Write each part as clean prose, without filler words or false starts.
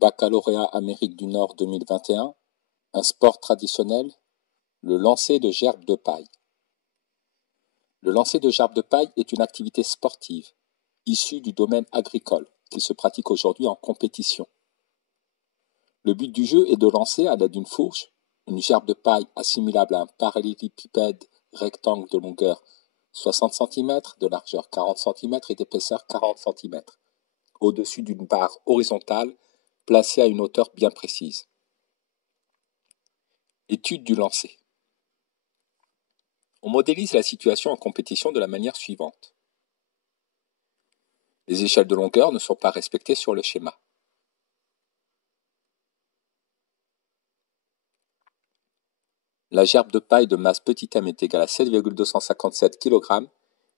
Baccalauréat Amérique du Nord 2021, un sport traditionnel, le lancer de gerbes de paille. Le lancer de gerbes de paille est une activité sportive, issue du domaine agricole, qui se pratique aujourd'hui en compétition. Le but du jeu est de lancer à l'aide d'une fourche une gerbe de paille assimilable à un parallélépipède rectangle de longueur 60 cm, de largeur 40 cm et d'épaisseur 40 cm, au-dessus d'une barre horizontale placée à une hauteur bien précise. Étude du lancer. On modélise la situation en compétition de la manière suivante. Les échelles de longueur ne sont pas respectées sur le schéma. La gerbe de paille de masse petit m est égale à 7,257 kg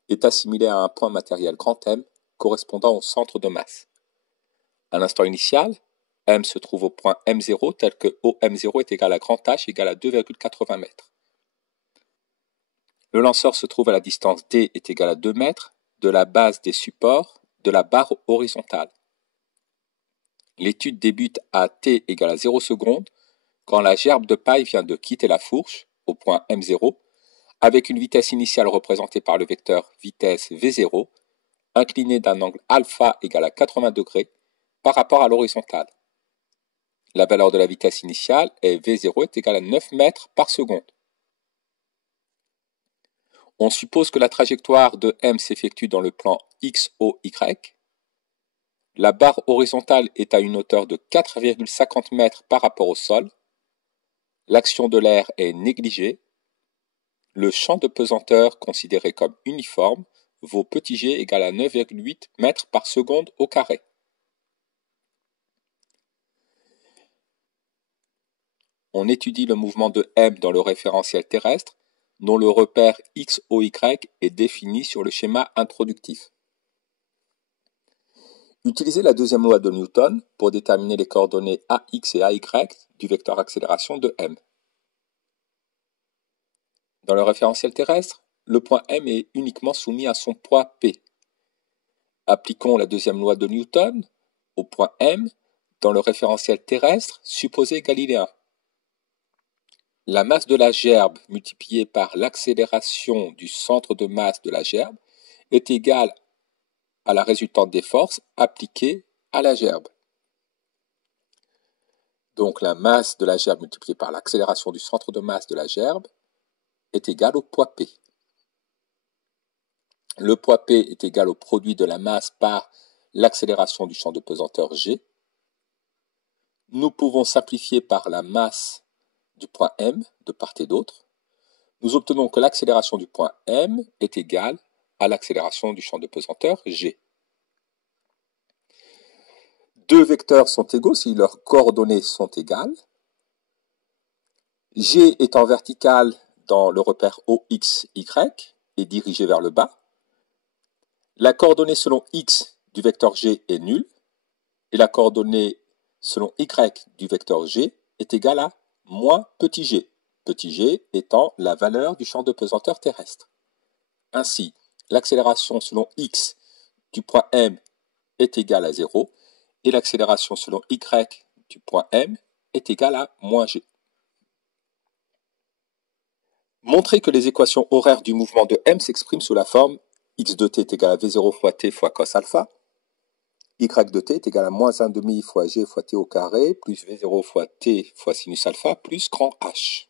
est assimilée à un point matériel grand M correspondant au centre de masse. À l'instant initial, M se trouve au point M0 tel que OM0 est égal à grand H égal à 2,80 m. Le lanceur se trouve à la distance D est égale à 2 m de la base des supports de la barre horizontale. L'étude débute à T égale à 0 secondes quand la gerbe de paille vient de quitter la fourche au point M0 avec une vitesse initiale représentée par le vecteur vitesse V0 inclinée d'un angle alpha égal à 80 degrés par rapport à l'horizontale. La valeur de la vitesse initiale est V0 est égale à 9 mètres par seconde. On suppose que la trajectoire de M s'effectue dans le plan XOY. La barre horizontale est à une hauteur de 4,50 mètres par rapport au sol. L'action de l'air est négligée. Le champ de pesanteur considéré comme uniforme vaut petit g égale à 9,8 mètres par seconde au carré. On étudie le mouvement de M dans le référentiel terrestre, dont le repère XOY est défini sur le schéma introductif. Utilisez la deuxième loi de Newton pour déterminer les coordonnées AX et AY du vecteur accélération de M. Dans le référentiel terrestre, le point M est uniquement soumis à son poids P. Appliquons la deuxième loi de Newton au point M dans le référentiel terrestre supposé galiléen. La masse de la gerbe multipliée par l'accélération du centre de masse de la gerbe est égale à la résultante des forces appliquées à la gerbe. Donc la masse de la gerbe multipliée par l'accélération du centre de masse de la gerbe est égale au poids P. Le poids P est égal au produit de la masse par l'accélération du champ de pesanteur G. Nous pouvons simplifier par la masse du point M de part et d'autre. Nous obtenons que l'accélération du point M est égale à l'accélération du champ de pesanteur G. Deux vecteurs sont égaux si leurs coordonnées sont égales. G étant vertical dans le repère OXY et dirigé vers le bas. La coordonnée selon X du vecteur G est nulle et la coordonnée selon Y du vecteur G est égale à moins petit g, petit g étant la valeur du champ de pesanteur terrestre. Ainsi, l'accélération selon X du point M est égale à 0 et l'accélération selon Y du point M est égale à moins g. Montrez que les équations horaires du mouvement de M s'expriment sous la forme x de t est égal à v0 fois t fois cos alpha, y de t est égal à moins 1,5 fois g fois t au carré, plus v0 fois t fois sinus alpha, plus grand H.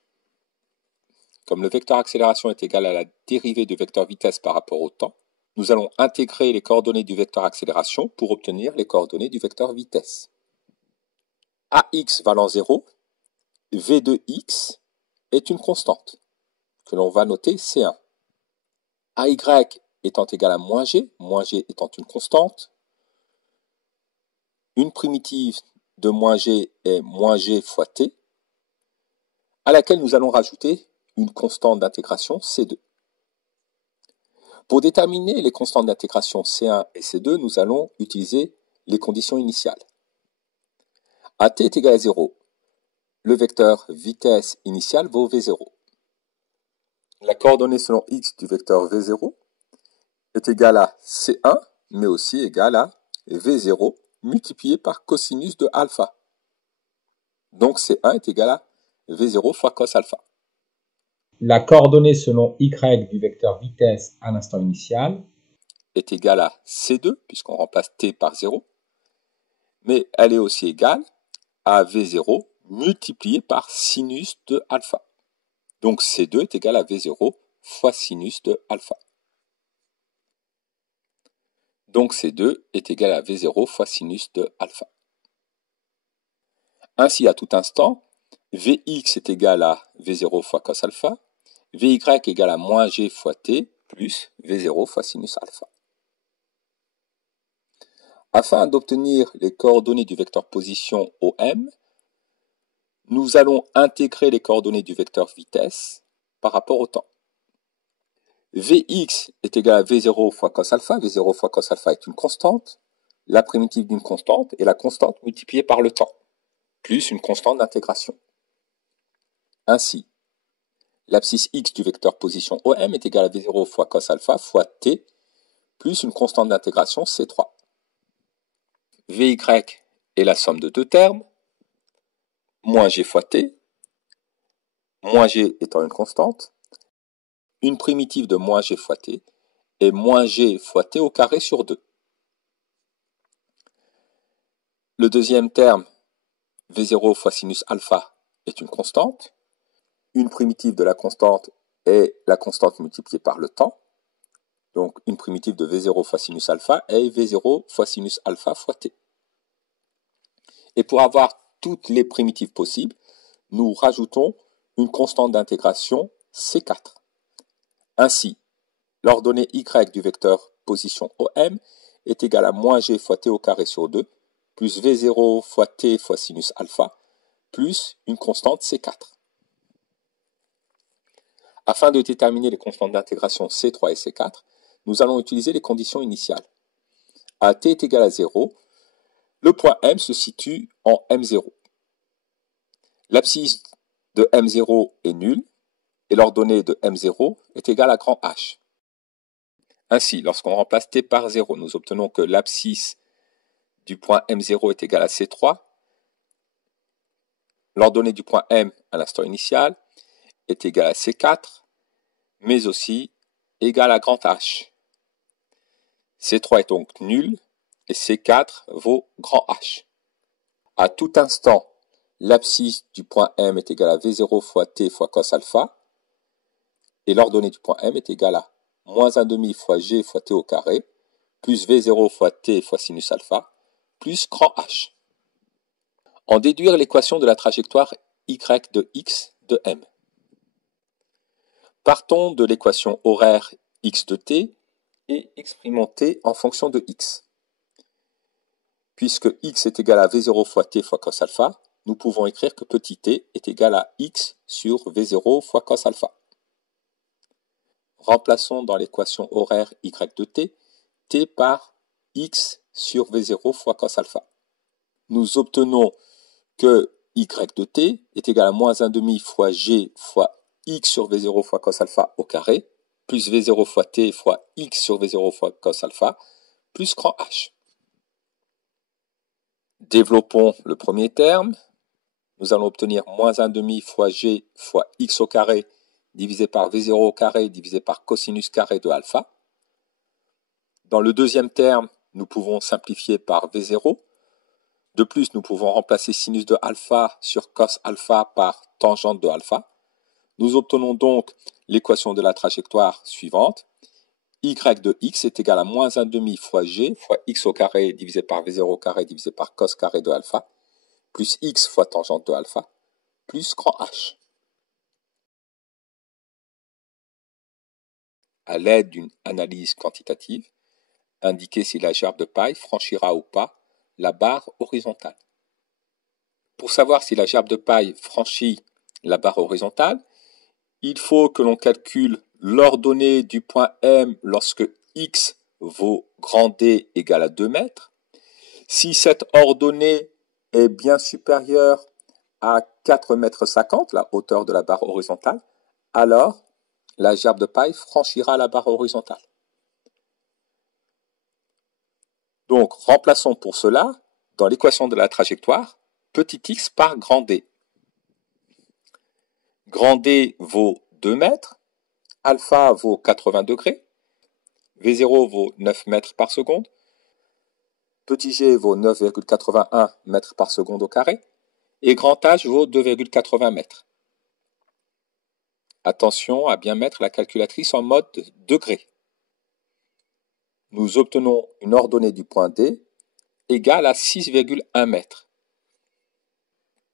Comme le vecteur accélération est égal à la dérivée du vecteur vitesse par rapport au temps, nous allons intégrer les coordonnées du vecteur accélération pour obtenir les coordonnées du vecteur vitesse. AX valant 0, V de x est une constante, que l'on va noter C1. AY étant égal à moins g étant une constante, une primitive de moins g est moins g fois t, à laquelle nous allons rajouter une constante d'intégration C2. Pour déterminer les constantes d'intégration C1 et C2, nous allons utiliser les conditions initiales. À t est égal à 0, le vecteur vitesse initiale vaut V0. La coordonnée selon x du vecteur V0 est égale à C1, mais aussi égale à V0 multiplié par cosinus de alpha. Donc C1 est égal à V0 fois cos alpha. La coordonnée selon y du vecteur vitesse à l'instant initial est égale à C2, puisqu'on remplace t par 0, mais elle est aussi égale à V0 multiplié par sinus de alpha. Donc C2 est égal à V0 fois sinus de alpha. Donc C2 est égal à V0 fois sinus de alpha. Ainsi, à tout instant, Vx est égal à V0 fois cos alpha, Vy est égal à moins g fois t plus V0 fois sinus alpha. Afin d'obtenir les coordonnées du vecteur position OM, nous allons intégrer les coordonnées du vecteur vitesse par rapport au temps. Vx est égal à V0 fois cos alpha. V0 fois cos alpha est une constante. La primitive d'une constante est la constante multipliée par le temps, plus une constante d'intégration. Ainsi, l'abscisse x du vecteur position OM est égal à V0 fois cos alpha fois t, plus une constante d'intégration C3. Vy est la somme de deux termes, moins g fois t, moins g étant une constante, une primitive de moins g fois t, et moins g fois t au carré sur 2. Le deuxième terme, V0 fois sinus alpha, est une constante. Une primitive de la constante est la constante multipliée par le temps. Donc une primitive de V0 fois sinus alpha est V0 fois sinus alpha fois t. Et pour avoir toutes les primitives possibles, nous rajoutons une constante d'intégration C4. Ainsi, l'ordonnée y du vecteur position OM est égale à moins g fois t au carré sur 2, plus V0 fois t fois sinus alpha, plus une constante C4. Afin de déterminer les constantes d'intégration C3 et C4, nous allons utiliser les conditions initiales. À t est égal à 0, le point M se situe en M0. L'abscisse de M0 est nulle et l'ordonnée de M0 est égale à grand H. Ainsi, lorsqu'on remplace t par 0, nous obtenons que l'abscisse du point M0 est égale à C3. L'ordonnée du point M à l'instant initial est égale à C4, mais aussi égale à grand H. C3 est donc nul et C4 vaut grand H. À tout instant, l'abscisse du point M est égale à V0 fois t fois cos alpha et l'ordonnée du point M est égale à moins 1,5 fois g fois t au carré plus V0 fois t fois sinus alpha plus grand H. En déduire l'équation de la trajectoire y de x de M. Partons de l'équation horaire x de t et exprimons t en fonction de x. Puisque x est égal à V0 fois t fois cos alpha, nous pouvons écrire que petit t est égal à x sur V0 fois cos alpha. Remplaçons dans l'équation horaire y de t, t par x sur V0 fois cos alpha. Nous obtenons que y de t est égal à moins 1,5 fois g fois x sur V0 fois cos alpha au carré, plus V0 fois t fois x sur V0 fois cos alpha, plus grand H. Développons le premier terme. Nous allons obtenir moins 1,5 fois g fois x au carré divisé par V0 au carré divisé par cosinus carré de alpha. Dans le deuxième terme, nous pouvons simplifier par V0. De plus, nous pouvons remplacer sinus de alpha sur cos alpha par tangente de alpha. Nous obtenons donc l'équation de la trajectoire suivante. Y de x est égal à moins 1,5 fois g fois x au carré divisé par V0 au carré divisé par cos carré de alpha, plus x fois tangente de alpha, plus grand H. À l'aide d'une analyse quantitative, indiquer si la gerbe de paille franchira ou pas la barre horizontale. Pour savoir si la gerbe de paille franchit la barre horizontale, il faut que l'on calcule l'ordonnée du point M lorsque x vaut grand D égale à 2 mètres. Si cette ordonnée est bien supérieure à 4,50 mètres, la hauteur de la barre horizontale, alors la gerbe de paille franchira la barre horizontale. Donc, remplaçons pour cela, dans l'équation de la trajectoire, petit x par grand D. Grand D vaut 2 mètres, alpha vaut 80 degrés, V0 vaut 9 mètres par seconde, petit g vaut 9,81 mètres par seconde au carré, et grand H vaut 2,80 mètres. Attention à bien mettre la calculatrice en mode degré. Nous obtenons une ordonnée du point D égale à 6,1 mètres.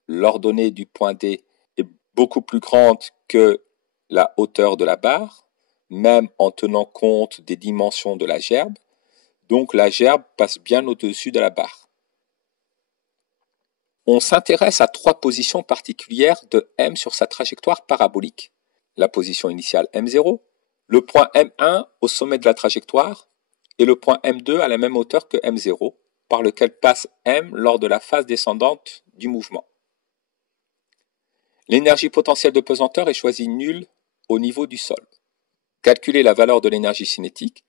L'ordonnée du point D est beaucoup plus grande que la hauteur de la barre, même en tenant compte des dimensions de la gerbe, donc la gerbe passe bien au-dessus de la barre. On s'intéresse à 3 positions particulières de M sur sa trajectoire parabolique. La position initiale M0, le point M1 au sommet de la trajectoire et le point M2 à la même hauteur que M0, par lequel passe M lors de la phase descendante du mouvement. L'énergie potentielle de pesanteur est choisie nulle au niveau du sol. Calculez la valeur de l'énergie cinétique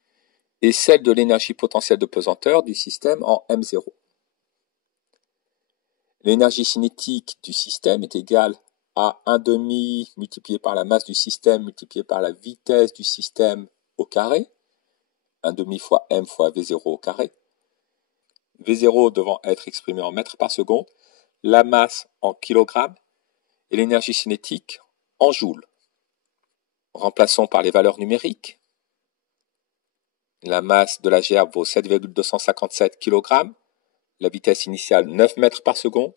et celle de l'énergie potentielle de pesanteur du système en M0. L'énergie cinétique du système est égale à 1/2 multiplié par la masse du système multiplié par la vitesse du système au carré, 1/2 fois m fois V0 au carré, V0 devant être exprimé en mètres par seconde, la masse en kilogrammes et l'énergie cinétique en joules. Remplaçons par les valeurs numériques. La masse de la gerbe vaut 7,257 kg, la vitesse initiale 9 mètres par seconde.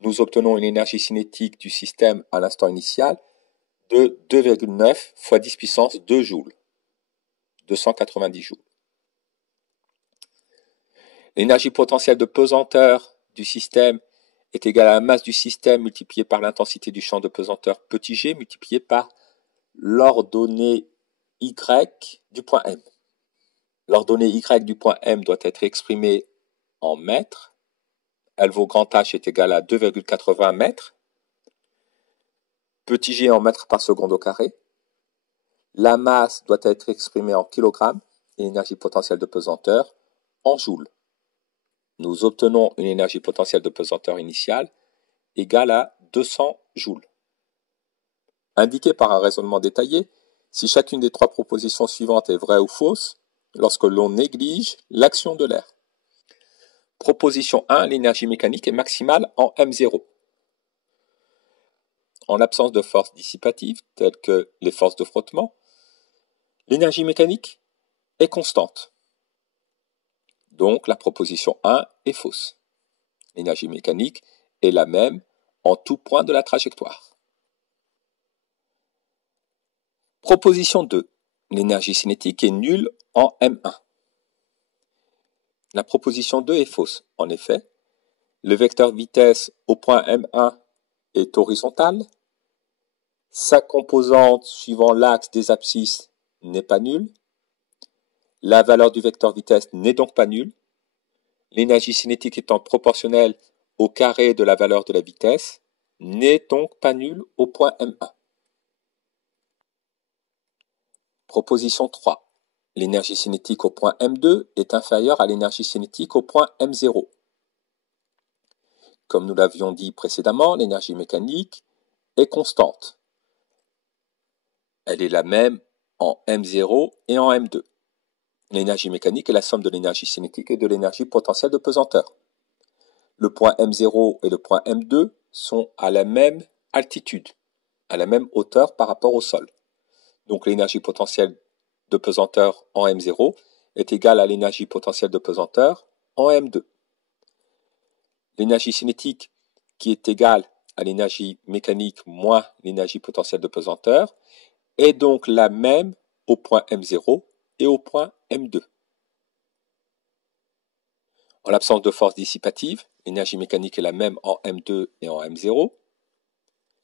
Nous obtenons une énergie cinétique du système à l'instant initial de 2,9 fois 10 puissance 2 joules, 290 joules. L'énergie potentielle de pesanteur du système est égale à la masse du système multipliée par l'intensité du champ de pesanteur petit g multiplié par l'ordonnée y du point M. L'ordonnée y du point M doit être exprimée en mètres. Elle vaut grand H est égal à 2,80 mètres. Petit g en mètres par seconde au carré. La masse doit être exprimée en kilogrammes et l'énergie potentielle de pesanteur en joules. Nous obtenons une énergie potentielle de pesanteur initiale égale à 200 joules. Indiqué par un raisonnement détaillé, si chacune des 3 propositions suivantes est vraie ou fausse, lorsque l'on néglige l'action de l'air. Proposition 1, l'énergie mécanique est maximale en M0. En l'absence de forces dissipatives, telles que les forces de frottement, l'énergie mécanique est constante. Donc la proposition 1 est fausse. L'énergie mécanique est la même en tout point de la trajectoire. Proposition 2. L'énergie cinétique est nulle en M1. La proposition 2 est fausse. En effet, le vecteur vitesse au point M1 est horizontal. Sa composante suivant l'axe des abscisses n'est pas nulle. La valeur du vecteur vitesse n'est donc pas nulle. L'énergie cinétique étant proportionnelle au carré de la valeur de la vitesse n'est donc pas nulle au point M1. Proposition 3. L'énergie cinétique au point M2 est inférieure à l'énergie cinétique au point M0. Comme nous l'avions dit précédemment, l'énergie mécanique est constante. Elle est la même en M0 et en M2. L'énergie mécanique est la somme de l'énergie cinétique et de l'énergie potentielle de pesanteur. Le point M0 et le point M2 sont à la même altitude, à la même hauteur par rapport au sol. Donc l'énergie potentielle de pesanteur en M0 est égale à l'énergie potentielle de pesanteur en M2. L'énergie cinétique qui est égale à l'énergie mécanique moins l'énergie potentielle de pesanteur est donc la même au point M0 et au point M2. En l'absence de force dissipative, l'énergie mécanique est la même en M2 et en M0.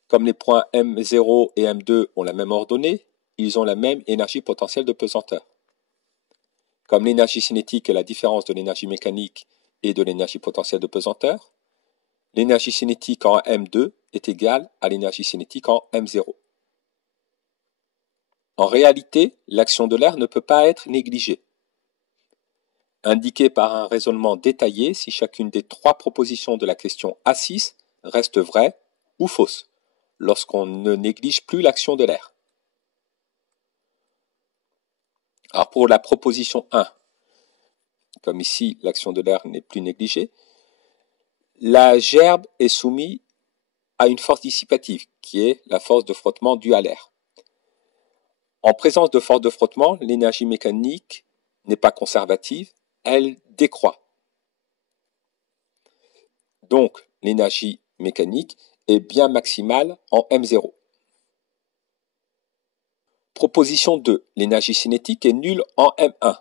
Comme les points M0 et M2 ont la même ordonnée, ils ont la même énergie potentielle de pesanteur. Comme l'énergie cinétique est la différence de l'énergie mécanique et de l'énergie potentielle de pesanteur, l'énergie cinétique en M2 est égale à l'énergie cinétique en M0. En réalité, l'action de l'air ne peut pas être négligée. indiqué par un raisonnement détaillé si chacune des trois propositions de la question A6 reste vraie ou fausse, lorsqu'on ne néglige plus l'action de l'air. Alors pour la proposition 1, comme ici l'action de l'air n'est plus négligée, la gerbe est soumise à une force dissipative, qui est la force de frottement due à l'air. En présence de force de frottement, l'énergie mécanique n'est pas conservative, elle décroît. Donc, l'énergie mécanique est bien maximale en M0. Proposition 2. L'énergie cinétique est nulle en M1.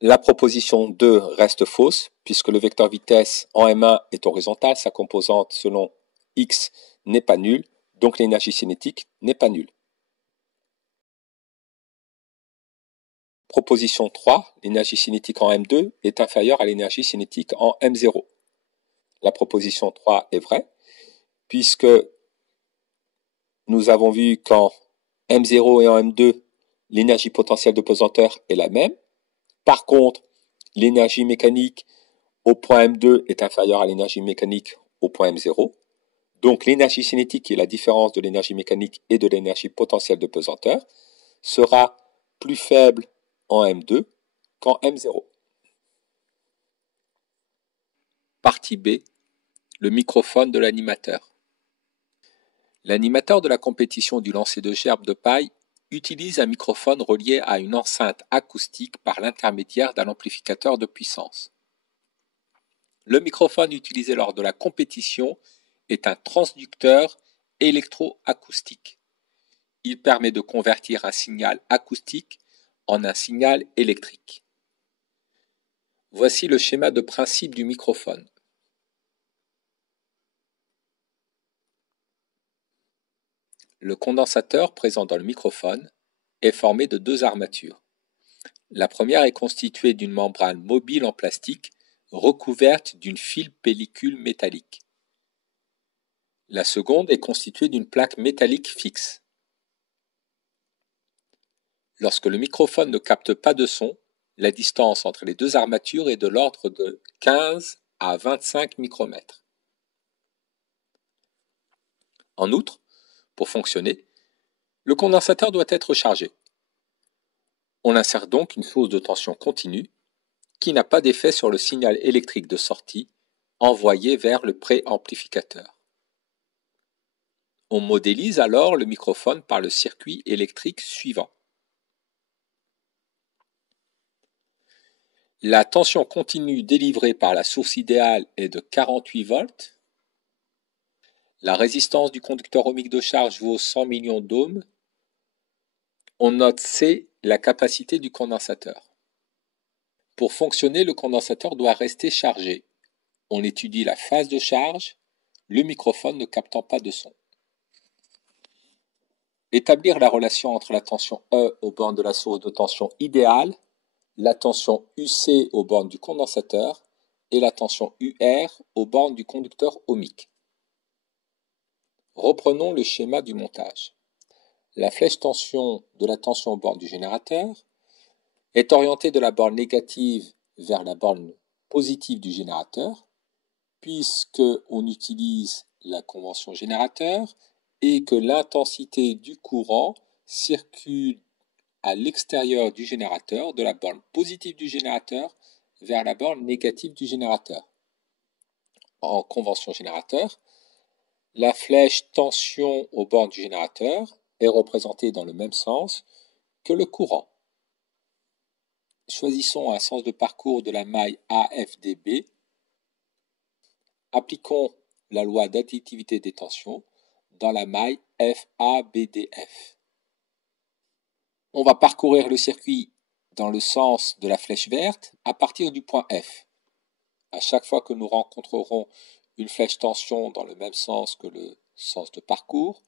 La proposition 2 reste fausse, puisque le vecteur vitesse en M1 est horizontal, sa composante selon x n'est pas nulle, donc l'énergie cinétique n'est pas nulle. Proposition 3, l'énergie cinétique en M2 est inférieure à l'énergie cinétique en M0. La proposition 3 est vraie, puisque nous avons vu qu'en M0 et en M2, l'énergie potentielle de pesanteur est la même. Par contre, l'énergie mécanique au point M2 est inférieure à l'énergie mécanique au point M0. Donc l'énergie cinétique, qui est la différence de l'énergie mécanique et de l'énergie potentielle de pesanteur, sera plus faible en M2 qu'en M0. Partie B, le microphone de l'animateur. L'animateur de la compétition du lancer de gerbe de paille utilise un microphone relié à une enceinte acoustique par l'intermédiaire d'un amplificateur de puissance. Le microphone utilisé lors de la compétition est un transducteur électroacoustique. Il permet de convertir un signal acoustique en un signal électrique. Voici le schéma de principe du microphone. Le condensateur présent dans le microphone est formé de deux armatures. La première est constituée d'une membrane mobile en plastique recouverte d'une pellicule métallique. La seconde est constituée d'une plaque métallique fixe. Lorsque le microphone ne capte pas de son, la distance entre les deux armatures est de l'ordre de 15 à 25 micromètres. En outre, pour fonctionner, le condensateur doit être chargé. On insère donc une source de tension continue qui n'a pas d'effet sur le signal électrique de sortie envoyé vers le préamplificateur. On modélise alors le microphone par le circuit électrique suivant. La tension continue délivrée par la source idéale est de 48 volts. La résistance du conducteur ohmique de charge vaut 100 millions d'ohms. On note C, la capacité du condensateur. Pour fonctionner, le condensateur doit rester chargé. On étudie la phase de charge, le microphone ne captant pas de son. Établir la relation entre la tension E aux bornes de la source de tension idéale, la tension UC aux bornes du condensateur et la tension UR aux bornes du conducteur ohmique. Reprenons le schéma du montage. La flèche tension de la tension aux bornes du générateur est orientée de la borne négative vers la borne positive du générateur, puisqu'on utilise la convention générateur et que l'intensité du courant circule à l'extérieur du générateur, de la borne positive du générateur vers la borne négative du générateur. En convention générateur, la flèche tension aux bornes du générateur est représentée dans le même sens que le courant. Choisissons un sens de parcours de la maille AFDB. Appliquons la loi d'additivité des tensions dans la maille FABDF. On va parcourir le circuit dans le sens de la flèche verte à partir du point F. À chaque fois que nous rencontrerons une flèche tension dans le même sens que le sens de parcours,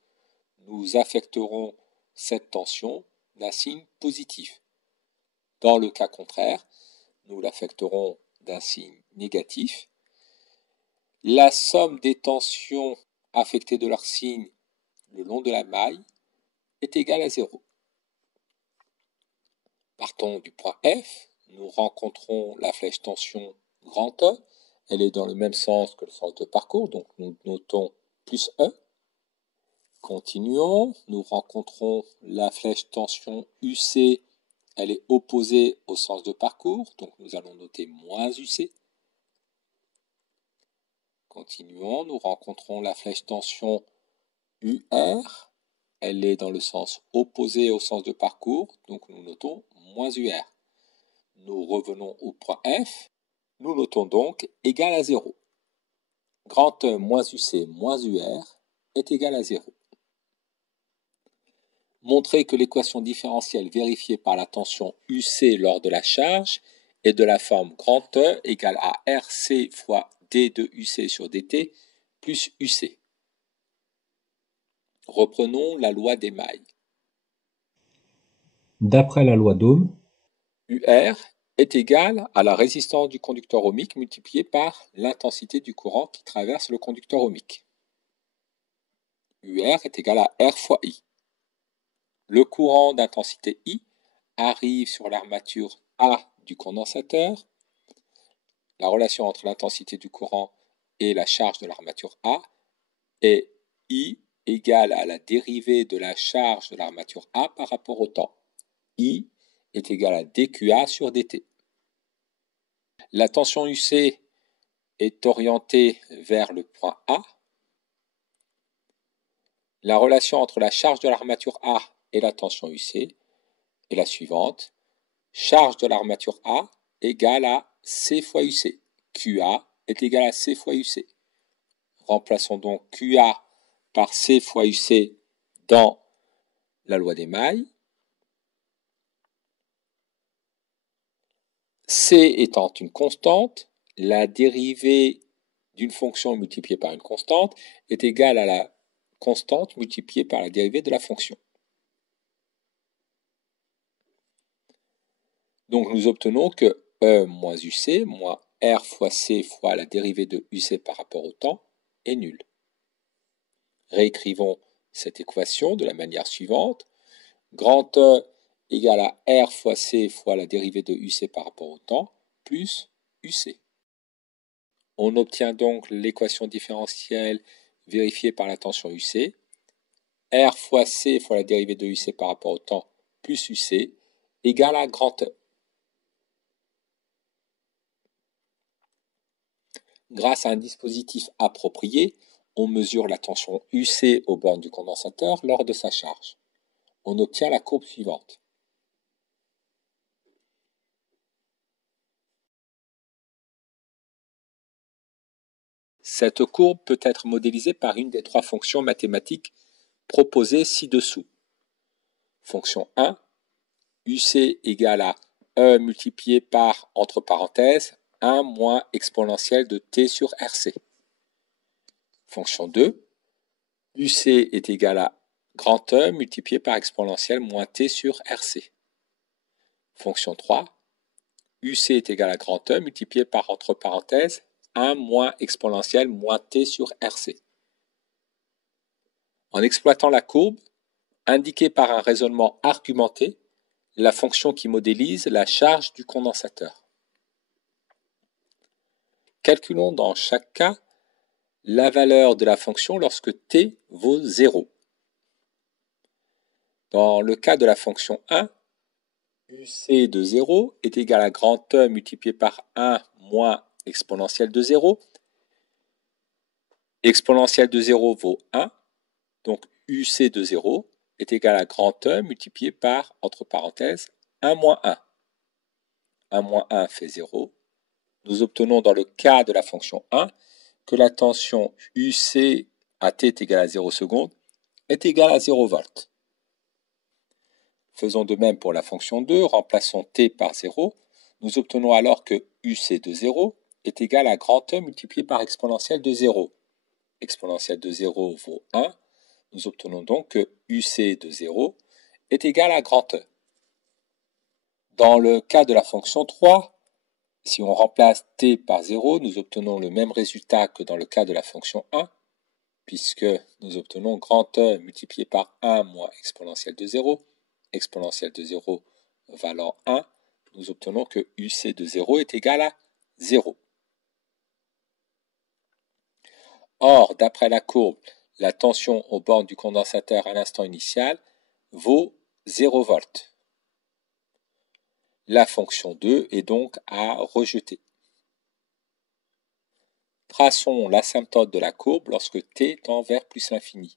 nous affecterons cette tension d'un signe positif. Dans le cas contraire, nous l'affecterons d'un signe négatif. La somme des tensions affectées de leur signe le long de la maille est égale à 0. Partons du point F, nous rencontrons la flèche tension grand E, elle est dans le même sens que le sens de parcours, donc nous notons plus E. Continuons, nous rencontrons la flèche tension UC, elle est opposée au sens de parcours, donc nous allons noter moins UC. Continuons, nous rencontrons la flèche tension UR, elle est dans le sens opposé au sens de parcours, donc nous notons moins UR. Nous revenons au point F, nous notons donc égal à 0. Grand E moins UC moins UR est égal à 0. Montrer que l'équation différentielle vérifiée par la tension UC lors de la charge est de la forme grand E égale à RC fois D de UC sur DT plus UC. Reprenons la loi d'émail. D'après la loi d'Ohm, UR est égal à la résistance du conducteur ohmique multipliée par l'intensité du courant qui traverse le conducteur ohmique. UR est égal à R fois I. Le courant d'intensité I arrive sur l'armature A du condensateur. La relation entre l'intensité du courant et la charge de l'armature A est I égale à la dérivée de la charge de l'armature A par rapport au temps. I est égal à dQA sur dt. La tension UC est orientée vers le point A. La relation entre la charge de l'armature A et la tension UC est la suivante. Charge de l'armature A égale à C fois UC. QA est égal à C fois UC. Remplaçons donc QA par C fois UC dans la loi d'émail. C étant une constante, la dérivée d'une fonction multipliée par une constante est égale à la constante multipliée par la dérivée de la fonction. Donc nous obtenons que E moins UC moins R fois C fois la dérivée de UC par rapport au temps est nul. Réécrivons cette équation de la manière suivante. Grand E égale à R fois C fois la dérivée de UC par rapport au temps plus UC. On obtient donc l'équation différentielle vérifiée par la tension UC. R fois C fois la dérivée de UC par rapport au temps plus UC égale à grand E. Grâce à un dispositif approprié, on mesure la tension UC aux bornes du condensateur lors de sa charge. On obtient la courbe suivante. Cette courbe peut être modélisée par une des trois fonctions mathématiques proposées ci-dessous. Fonction 1, UC égale à E multiplié par, entre parenthèses, 1 moins exponentielle de T sur RC. Fonction 2, UC est égal à grand E multiplié par exponentielle moins T sur RC. Fonction 3, UC est égal à grand E multiplié par, entre parenthèses, 1 moins exponentielle moins T sur RC. En exploitant la courbe, indiquée par un raisonnement argumenté, la fonction qui modélise la charge du condensateur. Calculons dans chaque cas la valeur de la fonction lorsque t vaut 0. Dans le cas de la fonction 1, UC de 0 est égal à grand E multiplié par 1 moins exponentielle de 0. Exponentielle de 0 vaut 1, donc UC de 0 est égal à grand E multiplié par, entre parenthèses, 1 moins 1. 1 moins 1 fait 0. Nous obtenons dans le cas de la fonction 1 que la tension UC à t est égale à 0 secondes est égale à 0 volts. Faisons de même pour la fonction 2, remplaçons t par 0. Nous obtenons alors que UC de 0 est égal à grand E multiplié par exponentielle de 0. Exponentielle de 0 vaut 1. Nous obtenons donc que UC de 0 est égal à grand E. Dans le cas de la fonction 3, si on remplace t par 0, nous obtenons le même résultat que dans le cas de la fonction 1, puisque nous obtenons grand E multiplié par 1 moins exponentielle de 0. Exponentielle de 0 valant 1, nous obtenons que UC de 0 est égal à 0. Or, d'après la courbe, la tension aux bornes du condensateur à l'instant initial vaut 0 volts. La fonction 2 est donc à rejeter. Traçons l'asymptote de la courbe lorsque t tend vers plus l'infini.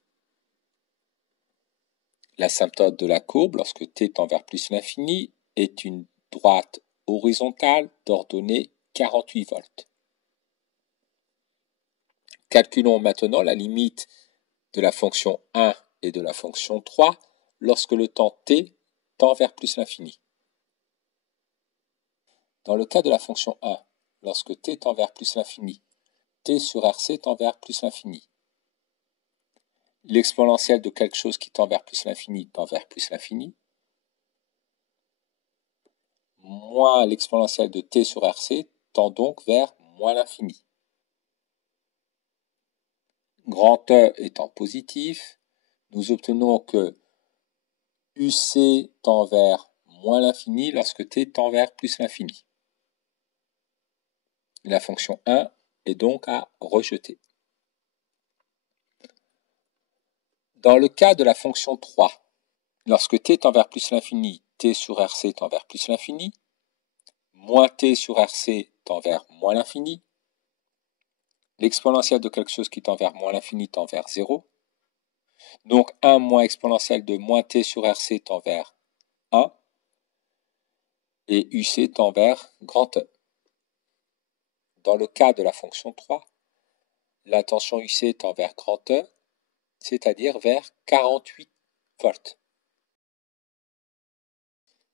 L'asymptote de la courbe lorsque t tend vers plus l'infini est une droite horizontale d'ordonnée 48 volts. Calculons maintenant la limite de la fonction 1 et de la fonction 3 lorsque le temps t tend vers plus l'infini. Dans le cas de la fonction 1, lorsque t tend vers plus l'infini, t sur RC tend vers plus l'infini. L'exponentielle de quelque chose qui tend vers plus l'infini tend vers plus l'infini, moins l'exponentielle de t sur RC tend donc vers moins l'infini. Grand E étant positif, nous obtenons que UC tend vers moins l'infini lorsque t tend vers plus l'infini. La fonction 1 est donc à rejeter. Dans le cas de la fonction 3, lorsque t tend vers plus l'infini, t sur RC tend vers plus l'infini, moins t sur RC tend vers moins l'infini, l'exponentielle de quelque chose qui tend vers moins l'infini tend vers 0, donc 1 moins exponentielle de moins t sur RC tend vers 1, et UC tend vers grand E. Dans le cas de la fonction 3, la tension UC tend vers grand E, c'est-à-dire vers 48 volts.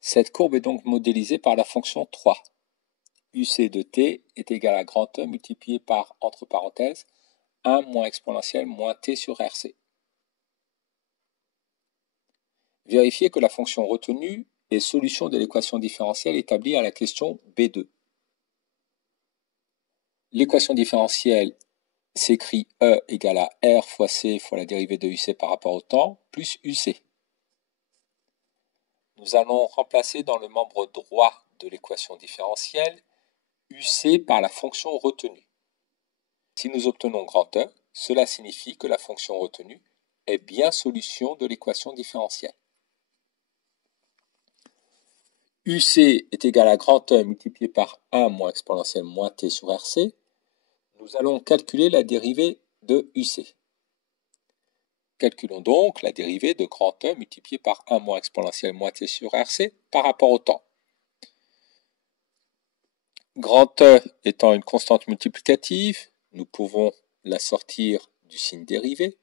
Cette courbe est donc modélisée par la fonction 3. UC de t est égal à grand E multiplié par, entre parenthèses, 1 moins exponentielle moins t sur RC. Vérifiez que la fonction retenue est solution de l'équation différentielle établie à la question B2. L'équation différentielle s'écrit E égale à R fois C fois la dérivée de UC par rapport au temps, plus UC. Nous allons remplacer dans le membre droit de l'équation différentielle UC par la fonction retenue. Si nous obtenons grand E, cela signifie que la fonction retenue est bien solution de l'équation différentielle. UC est égal à grand E multiplié par 1 moins exponentielle moins t sur RC. Nous allons calculer la dérivée de UC. Calculons donc la dérivée de grand E multiplié par 1 moins exponentielle moins t sur RC par rapport au temps. Grand E étant une constante multiplicative, nous pouvons la sortir du signe dérivé.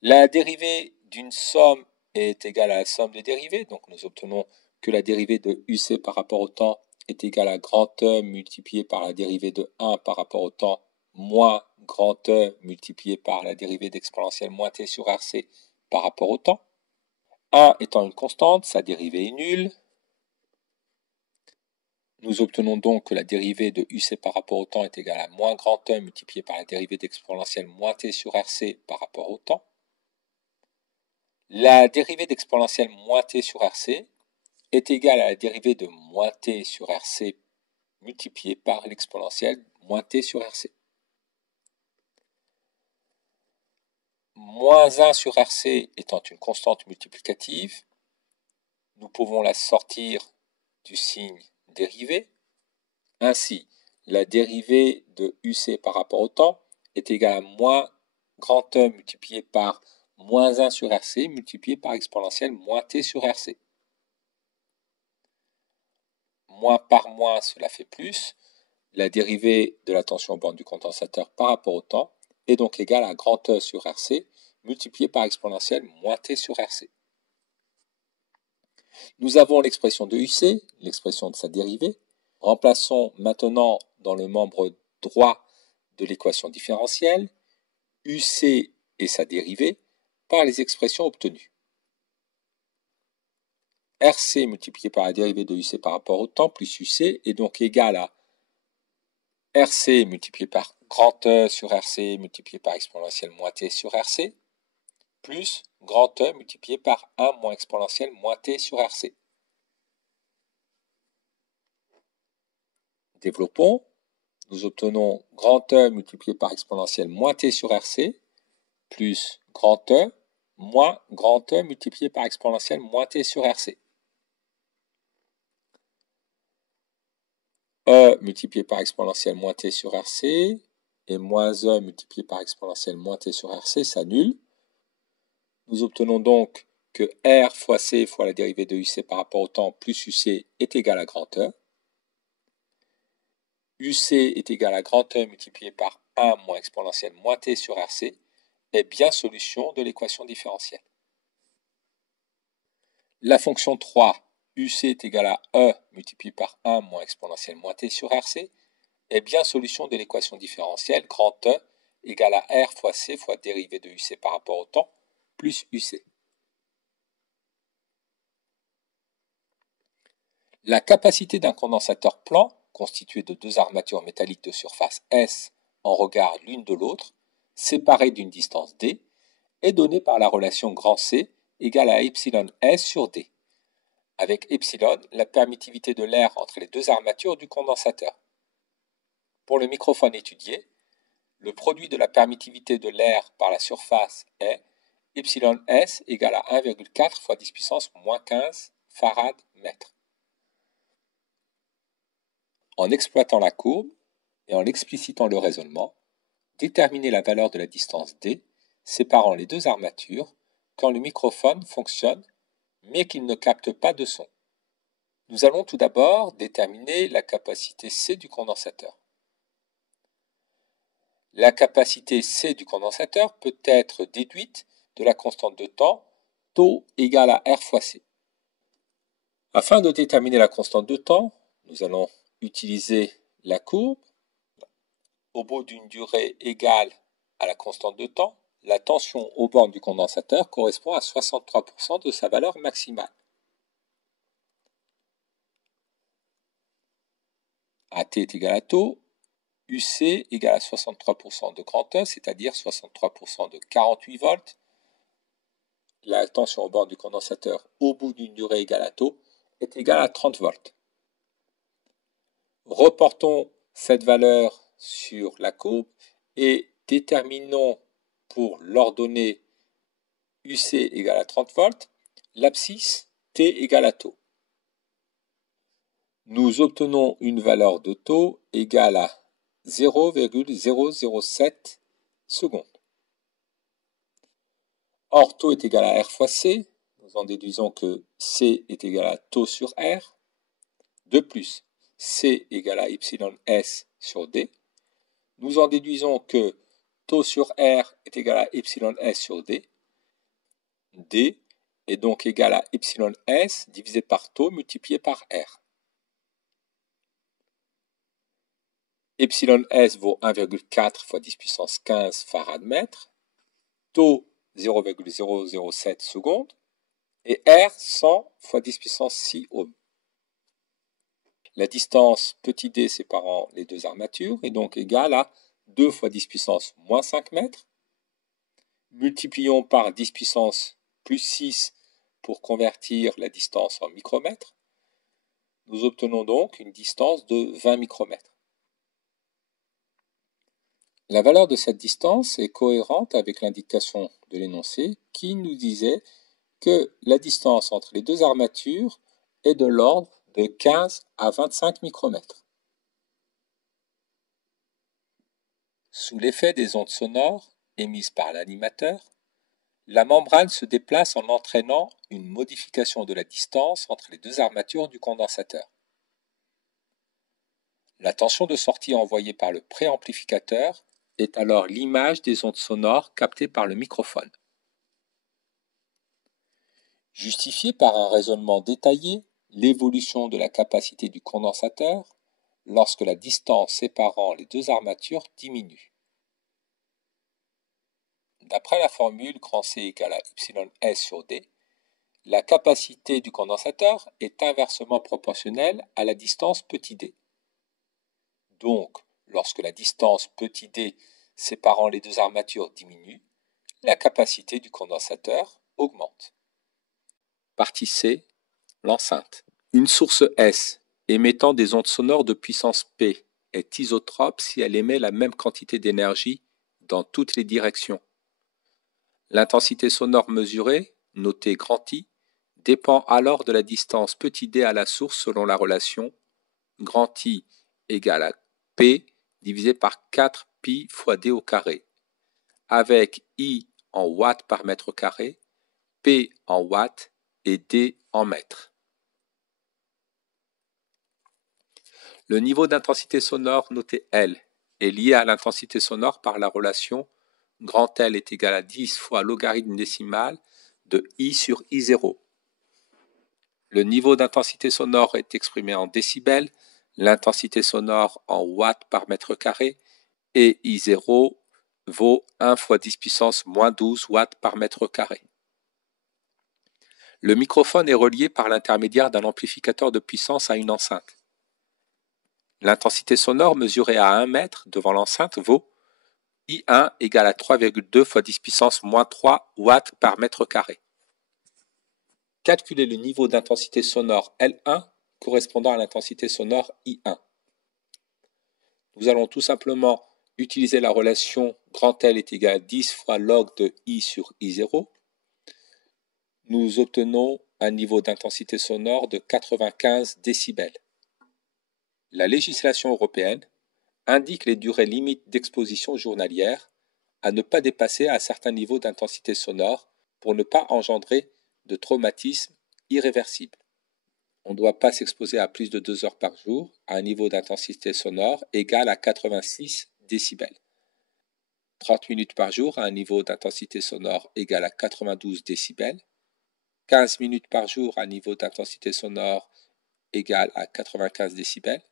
La dérivée d'une somme est égale à la somme des dérivées, donc nous obtenons que la dérivée de UC par rapport au temps est égale à grand E multiplié par la dérivée de 1 par rapport au temps moins grand E multiplié par la dérivée d'exponentielle moins t sur RC par rapport au temps. 1 étant une constante, sa dérivée est nulle. Nous obtenons donc que la dérivée de UC par rapport au temps est égale à moins grand E multiplié par la dérivée d'exponentielle moins t sur RC par rapport au temps. La dérivée d'exponentielle moins t sur RC est égale à la dérivée de moins t sur RC multiplié par l'exponentielle moins t sur RC. Moins 1 sur RC étant une constante multiplicative, nous pouvons la sortir du signe dérivé. Ainsi, la dérivée de UC par rapport au temps est égale à moins grand E multiplié par moins 1 sur RC multiplié par exponentielle moins t sur RC. Moins par moins, cela fait plus. La dérivée de la tension aux bornes du condensateur par rapport au temps est donc égale à grand E sur RC multiplié par exponentielle moins t sur RC. Nous avons l'expression de UC, l'expression de sa dérivée. Remplaçons maintenant dans le membre droit de l'équation différentielle UC et sa dérivée par les expressions obtenues. RC multiplié par la dérivée de UC par rapport au temps plus UC est donc égal à RC multiplié par grand E sur RC multiplié par exponentielle moins t sur RC plus grand E multiplié par 1 moins exponentielle moins t sur RC. Développons. Nous obtenons grand E multiplié par exponentielle moins t sur RC plus grand E moins grand E multiplié par exponentielle moins t sur RC. E multiplié par exponentielle moins t sur RC et moins E multiplié par exponentielle moins t sur RC s'annulent. Nous obtenons donc que R fois C fois la dérivée de UC par rapport au temps plus UC est égal à grand E. UC est égal à grand E multiplié par 1 moins exponentielle moins t sur RC est bien solution de l'équation différentielle. La fonction 3, UC est égal à E multiplié par 1 moins exponentielle moins t sur RC est bien solution de l'équation différentielle grand E égale à R fois C fois dérivée de UC par rapport au temps plus UC. La capacité d'un condensateur plan, constitué de deux armatures métalliques de surface S en regard l'une de l'autre, séparées d'une distance d, est donnée par la relation grand C égale à epsilon S sur d, avec epsilon la permittivité de l'air entre les deux armatures du condensateur. Pour le microphone étudié, le produit de la permittivité de l'air par la surface est epsilon S égale à 1,4 fois 10 puissance moins 15 farad mètre. En exploitant la courbe et en explicitant le raisonnement, déterminer la valeur de la distance d séparant les deux armatures quand le microphone fonctionne mais qu'il ne capte pas de son. Nous allons tout d'abord déterminer la capacité C du condensateur. La capacité C du condensateur peut être déduite de la constante de temps taux égale à R fois C. Afin de déterminer la constante de temps, nous allons utiliser la courbe. Au bout d'une durée égale à la constante de temps, la tension aux bornes du condensateur correspond à 63% de sa valeur maximale. AT est égal à taux, UC égale à 63% de grand E, c'est-à-dire 63% de 48 volts. La tension aux bornes du condensateur au bout d'une durée égale à taux est égale à 30 volts. Reportons cette valeur sur la courbe et déterminons pour l'ordonnée UC égale à 30 volts, l'abscisse T égale à taux. Nous obtenons une valeur de taux égale à 0,007 secondes. Or, taux est égal à R fois C. Nous en déduisons que C est égal à taux sur R. De plus, C égale à epsilon S sur D. Nous en déduisons que taux sur R est égal à epsilon S sur D. D est donc égal à epsilon S divisé par taux multiplié par R. Epsilon S vaut 1,4 fois 10 puissance 15 farad mètre. Taux 0,007 secondes. Et R 100 fois 10 puissance 6 ohms. La distance petit d séparant les deux armatures est donc égale à 2 fois 10 puissance moins 5 mètres. Multiplions par 10 puissance plus 6 pour convertir la distance en micromètres. Nous obtenons donc une distance de 20 micromètres. La valeur de cette distance est cohérente avec l'indication de l'énoncé qui nous disait que la distance entre les deux armatures est de l'ordre de 15 à 25 micromètres. Sous l'effet des ondes sonores émises par l'animateur, la membrane se déplace en entraînant une modification de la distance entre les deux armatures du condensateur. La tension de sortie envoyée par le préamplificateur est alors l'image des ondes sonores captées par le microphone. Justifier par un raisonnement détaillé l'évolution de la capacité du condensateur lorsque la distance séparant les deux armatures diminue. D'après la formule grand C égale à epsilon S sur D, la capacité du condensateur est inversement proportionnelle à la distance petit d. Donc, lorsque la distance petit d séparant les deux armatures diminue, la capacité du condensateur augmente. Partie C, l'enceinte. Une source S émettant des ondes sonores de puissance P est isotrope si elle émet la même quantité d'énergie dans toutes les directions. L'intensité sonore mesurée, notée grand I, dépend alors de la distance petit d à la source selon la relation grand I égale à P divisé par 4 pi fois d au carré, avec I en watts par mètre carré, P en watts et D en mètres. Le niveau d'intensité sonore noté L est lié à l'intensité sonore par la relation grand L est égal à 10 fois logarithme décimal de I sur I0. Le niveau d'intensité sonore est exprimé en décibels, l'intensité sonore en watts par mètre carré et I0 vaut 1 fois 10 puissance moins 12 watts par mètre carré. Le microphone est relié par l'intermédiaire d'un amplificateur de puissance à une enceinte. L'intensité sonore mesurée à 1 mètre devant l'enceinte vaut I1 égale à 3,2 fois 10 puissance moins 3 watts par mètre carré. Calculez le niveau d'intensité sonore L1 correspondant à l'intensité sonore I1. Nous allons tout simplement utiliser la relation grand L est égal à 10 fois log de I sur I0. Nous obtenons un niveau d'intensité sonore de 95 décibels. La législation européenne indique les durées limites d'exposition journalière à ne pas dépasser un certain niveau d'intensité sonore pour ne pas engendrer de traumatisme irréversible. On ne doit pas s'exposer à plus de 2 heures par jour à un niveau d'intensité sonore égal à 86 décibels. 30 minutes par jour à un niveau d'intensité sonore égal à 92 décibels. 15 minutes par jour à un niveau d'intensité sonore égal à 95 décibels.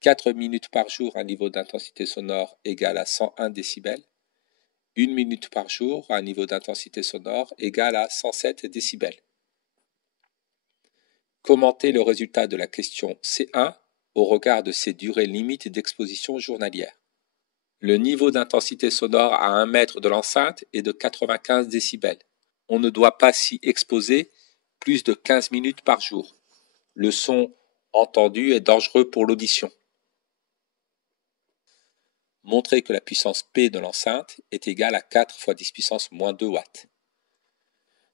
4 minutes par jour à un niveau d'intensité sonore égal à 101 décibels. 1 minute par jour à un niveau d'intensité sonore égal à 107 décibels. Commentez le résultat de la question C1 au regard de ces durées limites d'exposition journalière. Le niveau d'intensité sonore à 1 mètre de l'enceinte est de 95 décibels. On ne doit pas s'y exposer plus de 15 minutes par jour. Le son entendu est dangereux pour l'audition. Montrez que la puissance P de l'enceinte est égale à 4 fois 10 puissance moins 2 watts.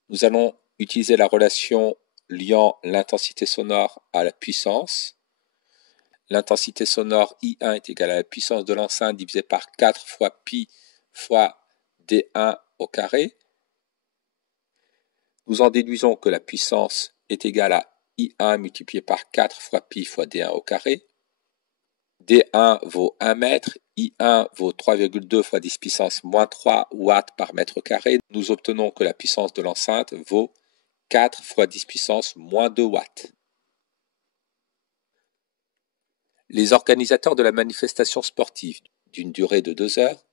Nous allons utiliser la relation liant l'intensité sonore à la puissance. L'intensité sonore I1 est égale à la puissance de l'enceinte divisée par 4 fois pi fois D1 au carré. Nous en déduisons que la puissance est égale à I1 multiplié par 4 fois pi fois D1 au carré. D1 vaut 1 mètre, I1 vaut 3,2 fois 10 puissance moins 3 watts par mètre carré. Nous obtenons que la puissance de l'enceinte vaut 4 fois 10 puissance moins 2 watts. Les organisateurs de la manifestation sportive d'une durée de 2 heures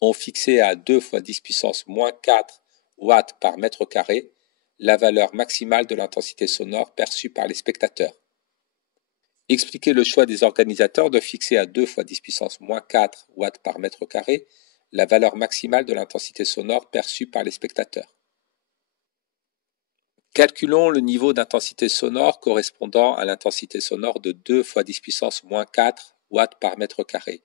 ont fixé à 2 fois 10 puissance moins 4 watts par mètre carré la valeur maximale de l'intensité sonore perçue par les spectateurs. Expliquez le choix des organisateurs de fixer à 2 fois 10 puissance moins 4 watts par mètre carré la valeur maximale de l'intensité sonore perçue par les spectateurs. Calculons le niveau d'intensité sonore correspondant à l'intensité sonore de 2 fois 10 puissance moins 4 watts par mètre carré.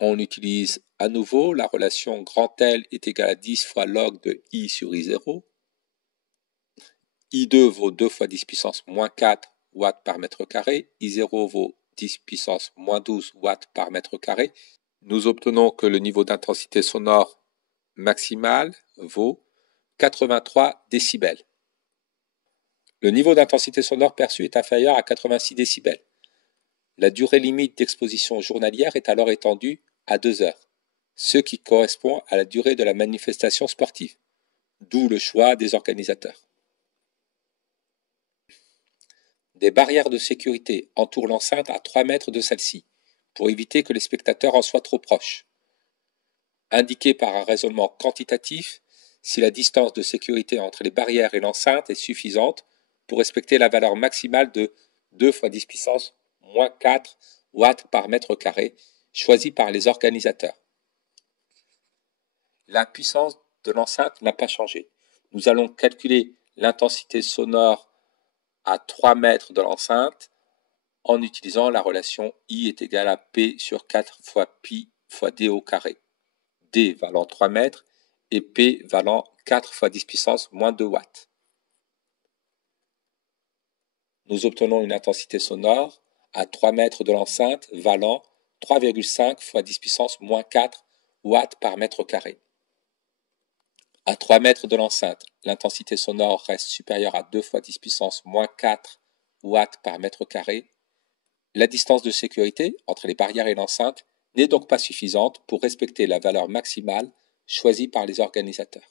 On utilise à nouveau la relation grand L est égal à 10 fois log de I sur I0. I2 vaut 2 fois 10 puissance moins 4 watts par mètre carré. I0 vaut 10 puissance moins 12 watts par mètre carré. Nous obtenons que le niveau d'intensité sonore maximal vaut 83 décibels. Le niveau d'intensité sonore perçu est inférieur à 86 décibels. La durée limite d'exposition journalière est alors étendue à 2 heures, ce qui correspond à la durée de la manifestation sportive, d'où le choix des organisateurs. Des barrières de sécurité entourent l'enceinte à 3 mètres de celle-ci, pour éviter que les spectateurs en soient trop proches. Indiquez par un raisonnement quantitatif si la distance de sécurité entre les barrières et l'enceinte est suffisante pour respecter la valeur maximale de 2 fois 10 puissance moins 4 watts par mètre carré choisie par les organisateurs. la puissance de l'enceinte n'a pas changé. Nous allons calculer l'intensité sonore à 3 mètres de l'enceinte en utilisant la relation I est égal à P sur 4 fois pi fois D au carré. D valant 3 mètres et P valant 4 fois 10 puissance moins 2 watts. Nous obtenons une intensité sonore à 3 mètres de l'enceinte valant 3,5 fois 10 puissance moins 4 watts par mètre carré. À 3 mètres de l'enceinte, l'intensité sonore reste supérieure à 2 fois 10 puissance moins 4 watts par mètre carré. La distance de sécurité entre les barrières et l'enceinte n'est donc pas suffisante pour respecter la valeur maximale choisie par les organisateurs.